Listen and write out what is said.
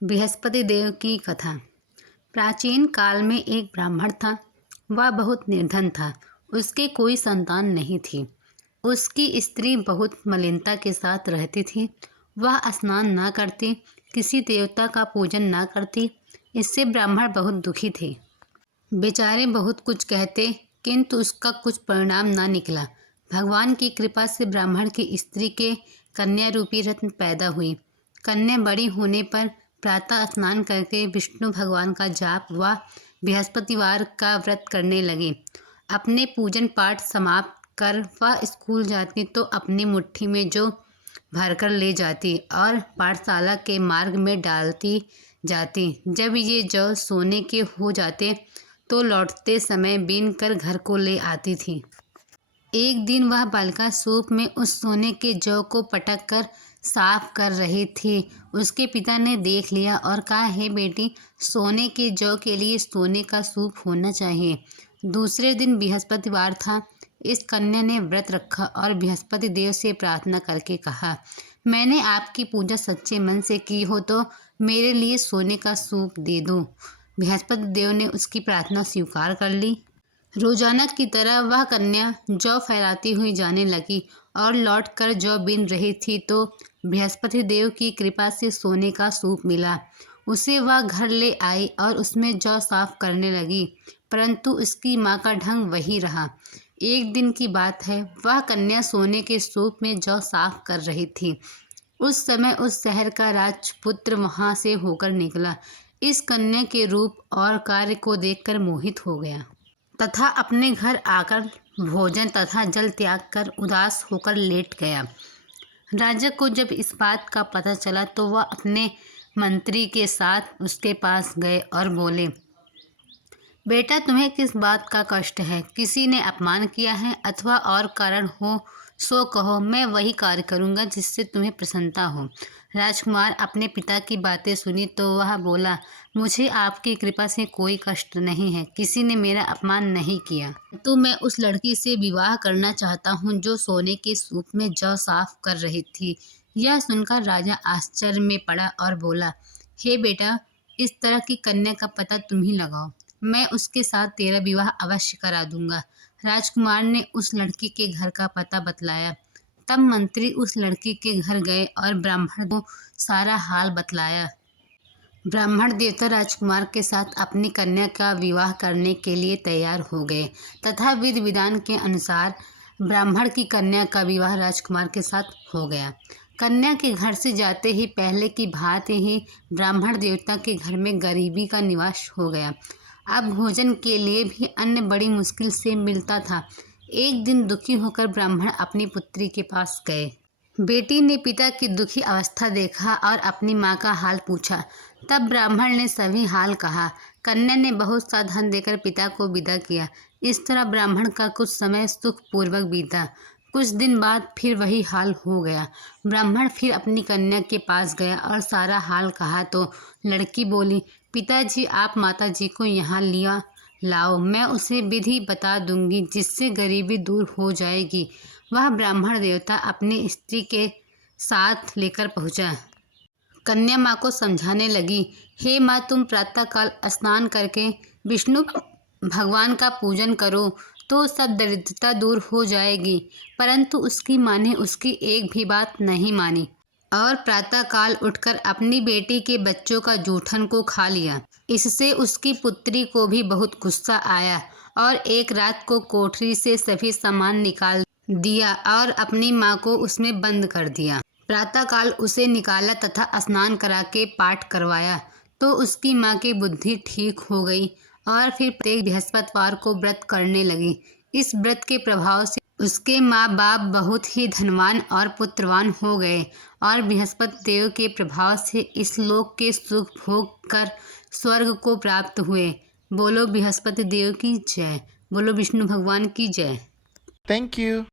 बृहस्पति देव की कथा। प्राचीन काल में एक ब्राह्मण था। वह बहुत निर्धन था। उसके कोई संतान नहीं थी। उसकी स्त्री बहुत मलिनता के साथ रहती थी। वह स्नान ना करती, किसी देवता का पूजन ना करती। इससे ब्राह्मण बहुत दुखी थे। बेचारे बहुत कुछ कहते, किंतु उसका कुछ परिणाम ना निकला। भगवान की कृपा से ब्राह्मण की स्त्री के कन्या रूपी रत्न पैदा हुई। कन्या बड़ी होने पर प्रातः स्नान करके विष्णु भगवान का जाप व बृहस्पतिवार का व्रत करने लगी। अपने पूजन पाठ समाप्त कर वह स्कूल जाती तो अपनी मुट्ठी में जौ भरकर ले जाती और पाठशाला के मार्ग में डालती जाती। जब ये जौ सोने के हो जाते तो लौटते समय बीन कर घर को ले आती थी। एक दिन वह बालिका सूप में उस सोने के जौ को पटक कर साफ कर रही थी। उसके पिता ने देख लिया और कहा, हे बेटी, सोने के जौ के लिए सोने का सूप होना चाहिए। दूसरे दिन बृहस्पतिवार था। इस कन्या ने व्रत रखा और बृहस्पति देव से प्रार्थना करके कहा, मैंने आपकी पूजा सच्चे मन से की हो तो मेरे लिए सोने का सूप दे दो। बृहस्पति देव ने उसकी प्रार्थना स्वीकार कर ली। रोजाना की तरह वह कन्या जौ फैलाती हुई जाने लगी और लौटकर जौ बीन रही थी तो बृहस्पति देव की कृपा से सोने का सूप मिला। उसे वह घर ले आई और उसमें जौ साफ करने लगी, परंतु उसकी माँ का ढंग वही रहा। एक दिन की बात है, वह कन्या सोने के सूप में जौ साफ कर रही थी। उस समय उस शहर का राजपुत्र वहां से होकर निकला। इस कन्या के रूप और कार्य को देखकर मोहित हो गया तथा अपने घर आकर भोजन तथा जल त्याग कर उदास होकर लेट गया। राजा को जब इस बात का पता चला तो वह अपने मंत्री के साथ उसके पास गए और बोले, बेटा, तुम्हें किस बात का कष्ट है? किसी ने अपमान किया है अथवा और कारण हो सो कहो, मैं वही कार्य करूँगा जिससे तुम्हें प्रसन्नता हो। राजकुमार अपने पिता की बातें सुनी तो वह बोला, मुझे आपकी कृपा से कोई कष्ट नहीं है। किसी ने मेरा अपमान नहीं किया। तो मैं उस लड़की से विवाह करना चाहता हूँ जो सोने के सूप में जौ साफ कर रही थी। यह सुनकर राजा आश्चर्य में पड़ा और बोला, हे बेटा, इस तरह की कन्या का पता तुम ही लगाओ। मैं उसके साथ तेरा विवाह अवश्य करा दूंगा। राजकुमार ने उस लड़की के घर का पता बतलाया। तब मंत्री उस लड़की के घर गए और ब्राह्मण को सारा हाल बतलाया। ब्राह्मण देवता राजकुमार के साथ अपनी कन्या का विवाह करने के लिए तैयार हो गए तथा विधि विधान के अनुसार ब्राह्मण की कन्या का विवाह राजकुमार के साथ हो गया। कन्या के घर से जाते ही पहले की भांति ही ब्राह्मण देवता के घर में गरीबी का निवास हो गया। अब भोजन के लिए भी अन्न बड़ी मुश्किल से मिलता था। एक दिन दुखी होकर ब्राह्मण अपनी पुत्री के पास गए। बेटी ने पिता की दुखी अवस्था देखा और अपनी माँ का हाल पूछा। तब ब्राह्मण ने सभी हाल कहा। कन्या ने बहुत सा धन देकर पिता को विदा किया। इस तरह ब्राह्मण का कुछ समय सुखपूर्वक बीता। कुछ दिन बाद फिर वही हाल हो गया। ब्राह्मण फिर अपनी कन्या के पास गया और सारा हाल कहा तो लड़की बोली, पिताजी, आप माताजी को यहाँ लिया लाओ, मैं उसे विधि बता दूंगी जिससे गरीबी दूर हो जाएगी। वह ब्राह्मण देवता अपनी स्त्री के साथ लेकर पहुंचा। कन्या माँ को समझाने लगी, हे माँ, तुम प्रातःकाल स्नान करके विष्णु भगवान का पूजन करो तो सब दरिद्रता दूर हो जाएगी। परंतु उसकी माँ ने उसकी एक भी बात नहीं मानी और प्रातःकाल उठकर अपनी बेटी के बच्चों का जूठन को खा लिया। इससे उसकी पुत्री को भी बहुत गुस्सा आया और एक रात को कोठरी से सभी सामान निकाल दिया और अपनी माँ को उसमें बंद कर दिया। प्रातःकाल उसे निकाला तथा स्नान करा के पाठ करवाया तो उसकी माँ की बुद्धि ठीक हो गई और फिर प्रत्येक बृहस्पतिवार को व्रत करने लगी। इस व्रत के प्रभाव से उसके माँ बाप बहुत ही धनवान और पुत्रवान हो गए और बृहस्पति देव के प्रभाव से इस लोक के सुख भोग कर स्वर्ग को प्राप्त हुए। बोलो बृहस्पति देव की जय। बोलो विष्णु भगवान की जय। Thank you.